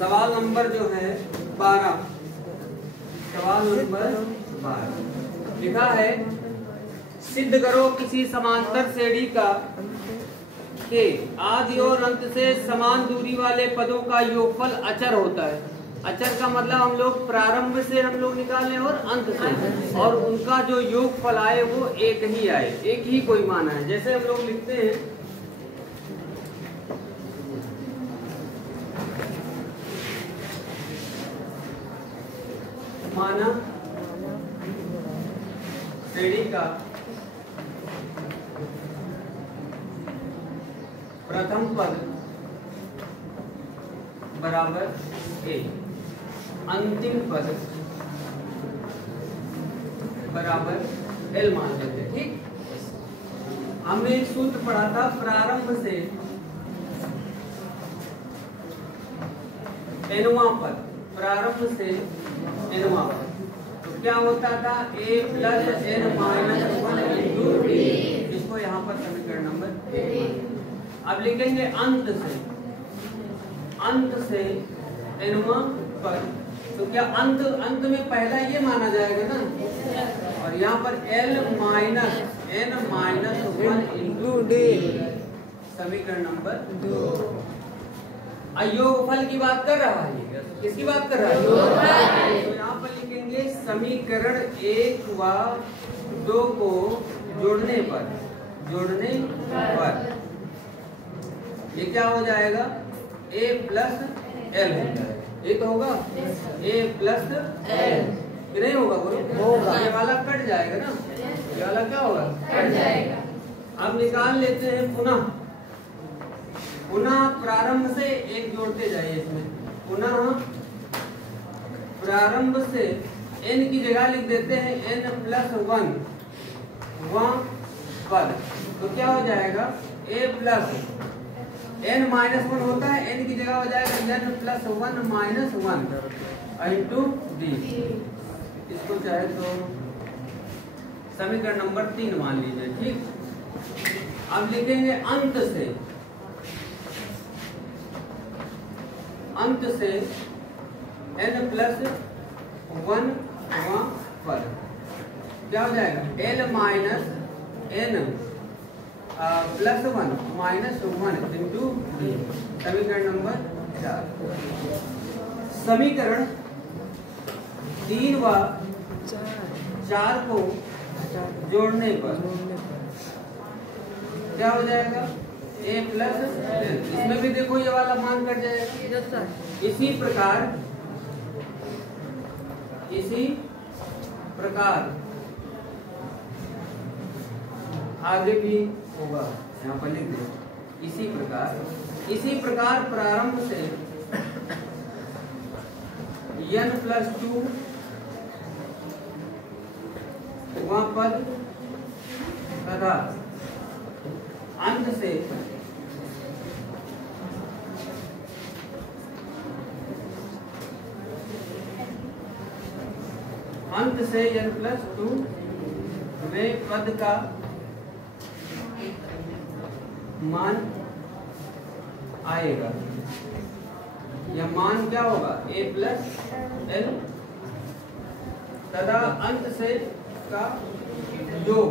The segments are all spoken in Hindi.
सवाल नंबर जो है 12, सवाल नंबर 12 लिखा है, सिद्ध करो किसी समांतर श्रेणी का के आदि और अंत से समान दूरी वाले पदों का योगफल अचर होता है। अचर का मतलब हम लोग प्रारंभ से हम लोग निकालें और अंत से, और उनका जो योगफल आए वो एक ही आए, एक ही कोई मान है। जैसे हम लोग लिखते हैं माना श्रेणी का प्रथम पद बराबर ए, अंतिम पद बराबर एल मान लेते हैं। ठीक, हमने एक सूत्र पढ़ा था, प्रारंभ से एनवां पद, प्रारंभ से एनवां पद, तो क्या होता था, a plus n minus 1 into d. इसको यहाँ पर समीकरण नंबर। अब लिखेंगे अंत से एनवां पद, तो क्या अंत में पहला ये माना जाएगा ना, और यहाँ पर L minus N minus 1 into D, समीकरण नंबर 2। योगफल की बात कर रहा है, किसकी बात कर रहा है, तो यहाँ पर लिखेंगे समीकरण 1 व 2 को जोड़ने पर ये क्या हो जाएगा, a प्लस एल हो जाएगा। ये तो होगा a प्लस एल, नहीं होगा गुरु? ये वाला कट जाएगा ना, ये वाला क्या होगा, कट जाएगा। अब निकाल लेते हैं पुनः प्रारंभ से एक जोड़ते जाइए इसमें, पुनः प्रारंभ से n की जगह लिख देते हैं n प्लस 1 वहाँ पद, तो क्या हो जाएगा, a प्लस n माइनस 1 होता है, n की जगह हो जाएगा n plus 1 minus 1 into d. इसको चाहे तो समीकरण नंबर 3 मान लीजिए। ठीक, अब लिखेंगे अंत से n प्लस 1 पर क्या हो जाएगा, l minus n plus 1 minus 1 into D, समीकरण नंबर 4। समीकरण 3 व 4 को जोड़ने पर क्या हो जाएगा, a प्लस एल। इसमें भी देखो ये वाला मान कट जाएगा। इसी प्रकार आगे भी होगा, यहाँ पर लिख दो, इसी प्रकार प्रारंभ से n प्लस 2 वह पद तथा अंत से n प्लस 2 वे पद का मान आएगा। यह मान क्या होगा, a प्लस एल तथा अंत से का योग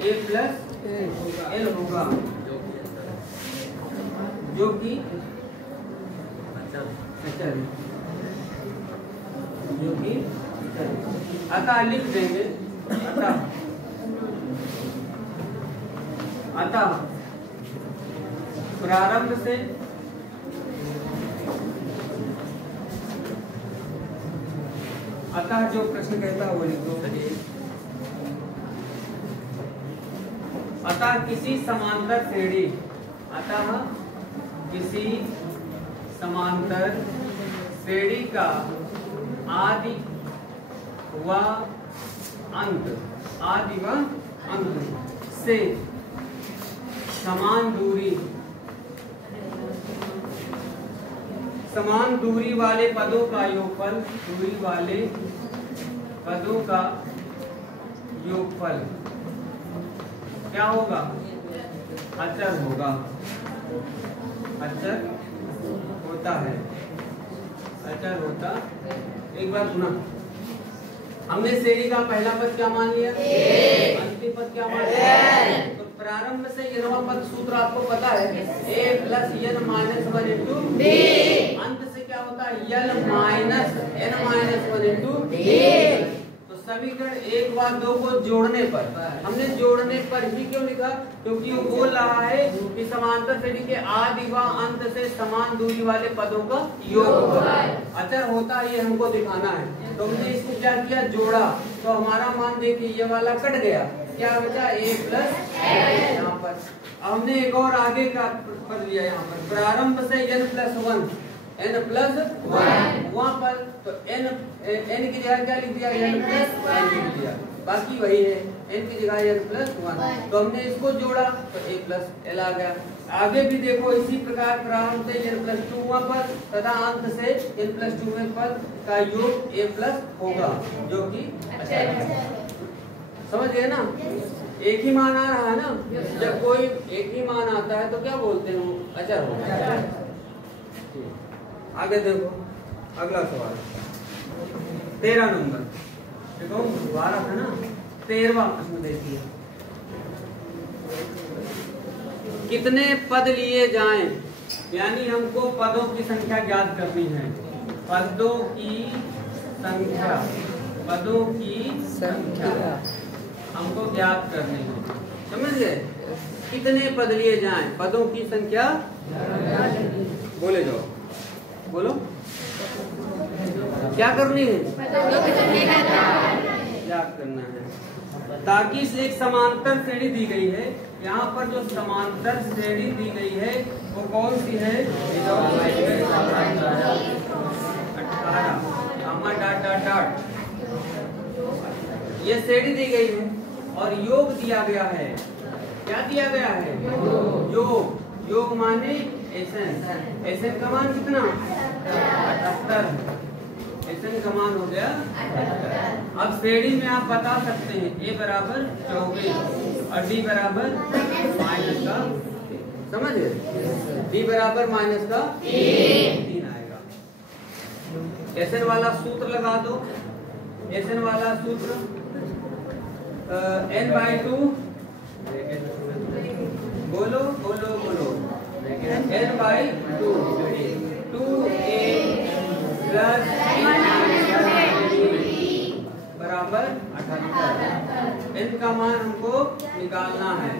a प्लस एल होगा, जो कि अतः लिख देंगे, अतः प्रारंभ से अतः जो प्रश्न कहता है वो लिखो, अतः किसी समांतर श्रेणी, अतः किसी समांतर श्रेणी का आदि व अंत से समान दूरी वाले पदों का योगफल क्या होगा, अचर होगा, अचर हो होता है, अचर होता। एक बार सुना, हमने श्रेणी का पहला पद क्या मान लिया, अंतिम पद क्या मान लिया। तो प्रारंभ से यनवा पद सूत्र आपको पता है, a plus n minus 1 into d। अंत से क्या होता है, n minus n minus 1 into d। तो समीकरण 1 व 2 को जोड़ने पर, हमने जोड़ने पर ही क्यों लिखा, क्योंकि वो बोल रहा है कि समांतर श्रेणी के आदि व अंत से समान दूरी वाले पदों का योग अचर होता है, ये हमको दिखाना है। तो हमने इसको क्या किया, जोड़ा। तो हमारा मान देखिए ये वाला कट गया, क्या बचा a प्लस यहाँ पर। अब हमने एक और आगे का पद लिया यहाँ पर, प्रारंभ से n प्लस 1 n प्लस 1 वहाँ पर, तो n की जगह क्या लिख दिया, n प्लस 1 लिख दिया, बाकी वही है, n की जगह n प्लस 1। तो हमने इसको जोड़ा तो a प्लस l आ गया। आगे भी देखो इसी प्रकार प्रारंभ से n प्लस 2 वहाँ पर तथा अंत से n प्लस 2 में पद का योग a प्लस होगा, जो कि अचर है। समझ गए ना, एक ही मान आ रहा है ना, जब कोई एक ही मान आता है तो क्या बोलते हैं, अचर होता है। आगे देखो अगला सवाल 13 नंबर, देखो 12 था ना, 13वां प्रश्न देखिए। कितने पद लिए जाएं, यानी हमको पदों की संख्या ज्ञात करनी है, पदों की संख्या, पदों की संख्या हमको ज्ञात करनी है। समझ गए, कितने पद लिए जाएं, पदों की संख्या, बोले जाओ, बोलो क्या करनी है, ज्ञात करना है। ताकि एक समांतर श्रेणी दी गई है, यहाँ पर जो समांतर श्रेणी दी गई है वो कौन सी है, 18 ये श्रेणी दी गई है और योग दिया गया है। क्या दिया गया है, योग। योग माने एसएन, एसएन का मान कितना, 78, एसएन का मान हो गया 78। अब श्रेणी में आप बता सकते हैं a बराबर 24 और d बराबर माइनस का, समझ गए, d बराबर माइनस का 3 आएगा। एसएन वाला सूत्र लगा दो, एसएन वाला सूत्र n/2, बोलो बोलो बोलो, n/2 2a प्लस बराबर 78। n का मान हमको निकालना है,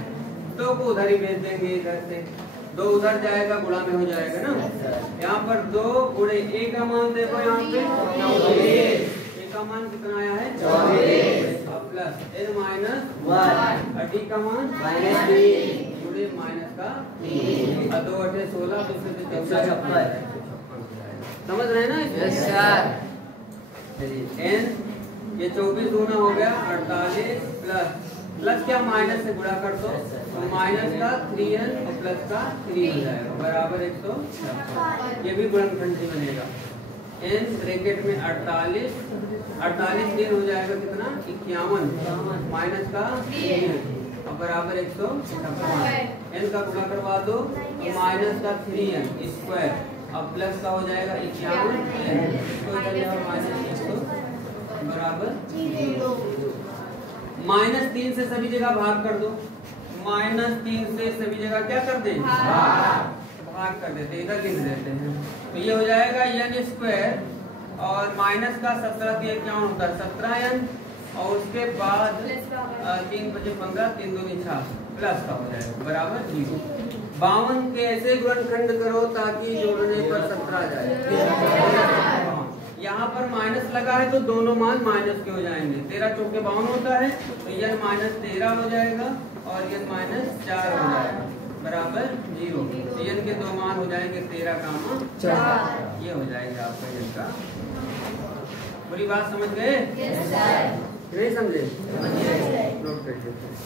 2 को उधर ही भेज देंगे, इधर से 2 उधर जाएगा, गुणा में हो जाएगा ना। यहाँ पर 2 गुणे a का मान देखो, यहाँ पे a का मान कितना आया है, 24 प्लस n माइनस 1 d का मान -3 गुणे माइनस का 3 और 2 8 16 तो 56। समझ रहे हैं ना, यस सर। चलिए n ये 24 दूना हो गया 48 प्लस क्या, माइनस से गुणा कर दो, तो माइनस का 3n और प्लस का 3 हो जाएगा बराबर 156। ये भी गुणनखंड ही बनेगा, n ब्रैकेट में 48 दिन हो जाएगा कितना, 51 माइनस का 3 और बराबर 156। n का गुणा करवा दो तो माइनस का 3n स्क्वायर अब प्लस का हो जाएगा 51, इसको इधर ले आओ, -100 बराबर -3 से सभी जगह भाग कर दो, -3 से सभी जगह क्या कर दें, भाग कर देते, इधर लिख देते हैं। तो ये हो जाएगा n स्क्वायर और माइनस का 17 दिया क्या होता है 17n और उसके बाद 3 × 5 = 15, 3 × 2 = 6 प्लस का हो जाएगा बराबर 0। 52 के ऐसे गुणनखंड करो ताकि जोड़ने पर 17 आ जाए। यहाँ पर माइनस लगा है तो दोनों मान माइनस के हो जाएंगे, 13 चौके 52 होता है तो n -13 हो जाएगा और n -4 हो जाएगा बराबर 0। n के 2 मान हो जाएंगे 13 का मान 4, ये हो जाएगा आपका n का। पूरी बात समझ गए, नहीं समझे, नोट कर देते हैं।